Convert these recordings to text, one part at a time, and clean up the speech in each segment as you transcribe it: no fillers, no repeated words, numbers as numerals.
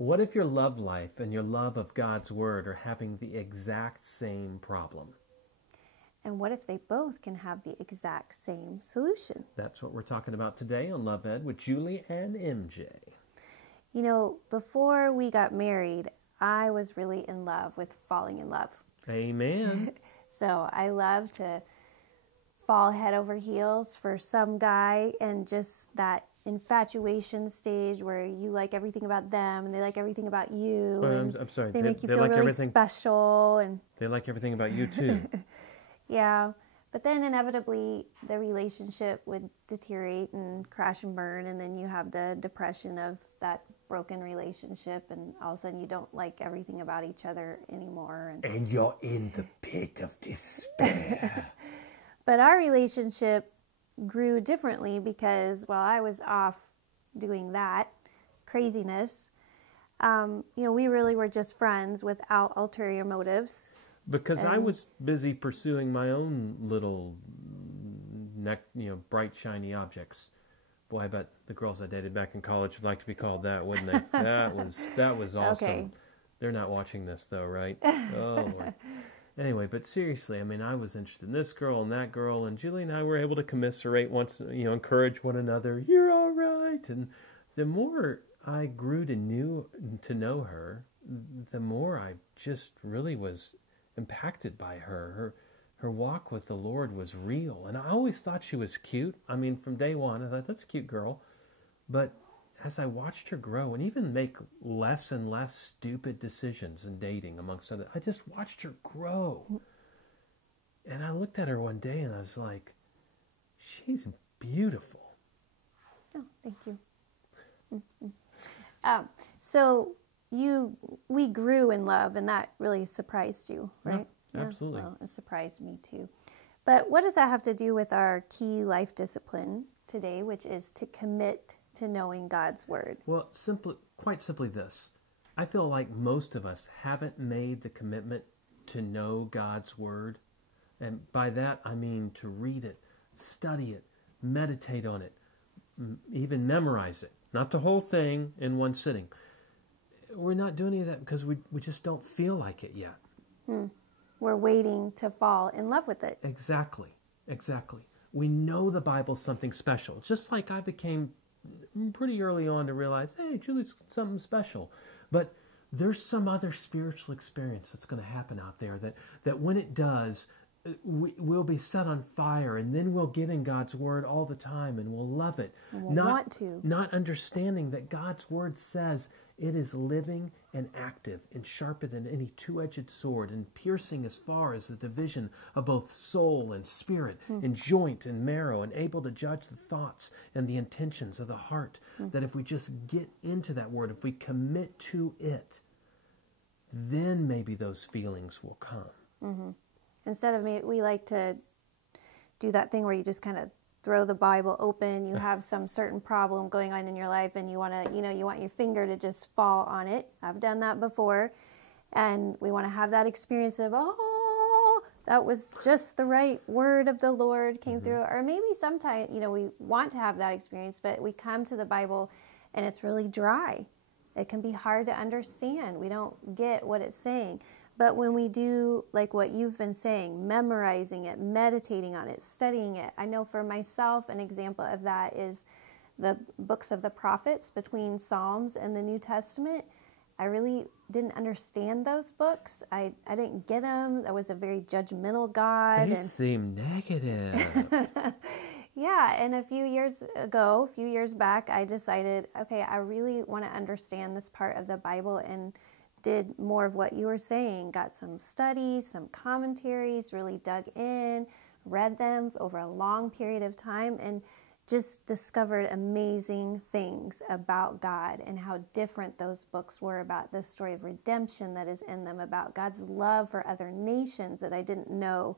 What if your love life and your love of God's Word are having the exact same problem? And what if they both can have the exact same solution? That's what we're talking about today on Love Ed with Julie and MJ. You know, before we got married, I was really in love with falling in love. Amen. So I love to fall head over heels for some guy, and just that infatuation stage where you like everything about them and they like everything about you. I'm sorry. They make you feel like really special. And they like everything about you too. Yeah. But then inevitably the relationship would deteriorate and crash and burn, and then you have the depression of that broken relationship, and all of a sudden you don't like everything about each other anymore. And you're in the pit of despair. But our relationship grew differently because while I was off doing that craziness, we really were just friends without ulterior motives. Because I was busy pursuing my own little, bright, shiny objects. Boy, I bet the girls I dated back in college would like to be called that, wouldn't they? That was awesome. Okay. They're not watching this, though, right? Oh, Lord. Anyway, but seriously, I was interested in this girl and that girl, and Julie and I were able to commiserate once, encourage one another. You're all right. And the more I grew to know her, the more I just really was impacted by her. Her walk with the Lord was real. And I always thought she was cute. From day one, I thought, that's a cute girl. But as I watched her grow and even make less and less stupid decisions in dating, amongst other, I just watched her grow. And I looked at her one day and I was like, she's beautiful. Oh, thank you. So we grew in love, and that really surprised you, right? Yeah, absolutely. Well, it surprised me too. But what does that have to do with our key life discipline today, which is to commit to knowing God's Word? Well, quite simply this. I feel like most of us haven't made the commitment to know God's Word. And by that, I mean to read it, study it, meditate on it, even memorize it. Not the whole thing in one sitting. We're not doing any of that because we just don't feel like it yet. We're waiting to fall in love with it. Exactly. We know the Bible's something special. Just like I became pretty early on to realize, hey, Julie's something special. But there's some other spiritual experience that's going to happen out there that when it does, we'll be set on fire, and then we'll get in God's Word all the time, and we'll love it. And we'll want to. Not understanding that God's Word says it is living and active and sharper than any two-edged sword, and piercing as far as the division of both soul and spirit, and joint and marrow, and able to judge the thoughts and the intentions of the heart. That if we just get into that Word, if we commit to it, then maybe those feelings will come. Instead of we like to do that thing where you just kind of throw the Bible open. You have some certain problem going on in your life, and you want to, you want your finger to just fall on it. I've done that before, and we want to have that experience of, oh, that was just the right word of the Lord came through. Or maybe sometimes, we want to have that experience, but we come to the Bible and it's really dry. It can be hard to understand. We don't get what it's saying. But when we do, like what you've been saying, memorizing it, meditating on it, studying it, I know for myself an example of that is the books of the prophets between Psalms and the New Testament. I really didn't understand those books. I didn't get them. That was a very judgmental God. They seem negative. Yeah, and a few years back, I decided, okay, I really want to understand this part of the Bible, and did more of what you were saying, got some studies, some commentaries, really dug in, read them over a long period of time, and just discovered amazing things about God and how different those books were, about the story of redemption that is in them, about God's love for other nations that I didn't know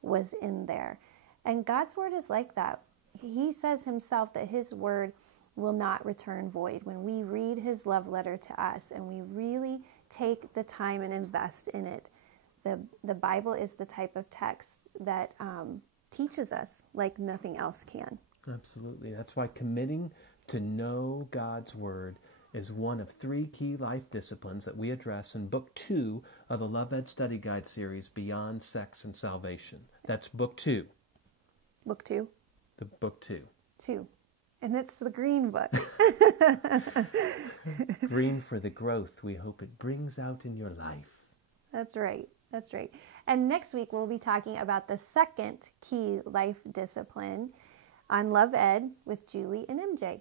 was in there. And God's Word is like that. He says himself that his Word will not return void. When we read his love letter to us and we really take the time and invest in it, the Bible is the type of text that teaches us like nothing else can. Absolutely. That's why committing to know God's Word is one of 3 key life disciplines that we address in Book 2 of the Love Ed Study Guide series, Beyond Sex and Salvation. That's Book 2. Book 2? The Book 2. 2. And it's the green book. Green for the growth we hope it brings out in your life. That's right. That's right. And next week we'll be talking about the second key life discipline on Love Ed with Julie and MJ.